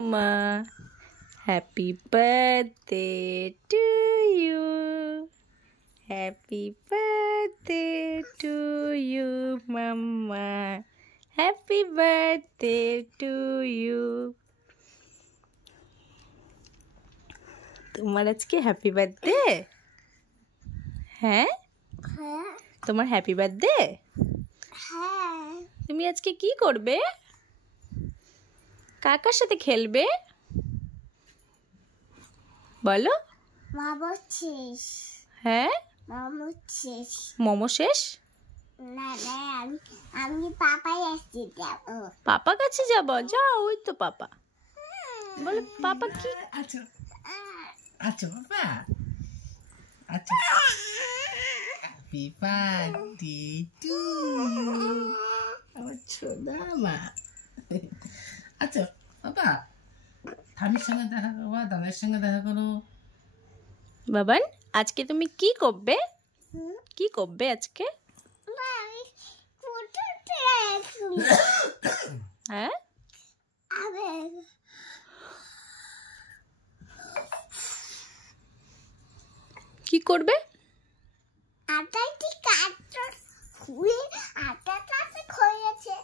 Ma, happy birthday to you. Happy birthday to you, Mama. Happy birthday to you. তোমার আজকে happy birthday? হ্যাঁ, তোমার happy birthday? হ্যাঁ। তুমি আজকে কি করবে? কাকার সাথে খেলবে বলো? মোমো শেষ। হ্যাঁ, মোমো শেষ। মোমো শেষ? না না, আমি পাপার কাছে যাব। পাপা কাছে যাব? যাও, ওই তো পাপা। বলো পাপা কি? আচ্ছা আচ্ছা বাবা, আচ্ছা হ্যাপি বার্থডে টু ইউ আমার ছোদা মা। আচ্ছা বাবা, ঠামির সঙ্গে দেখা করো, দাদার সঙ্গে দেখা করো। বাবান, আজকে তুমি কি করবে? কি করবে আজকে? হ্যাঁ, কি করবে? আটাটি কাটতে খুলে আটাটা হয়েছে।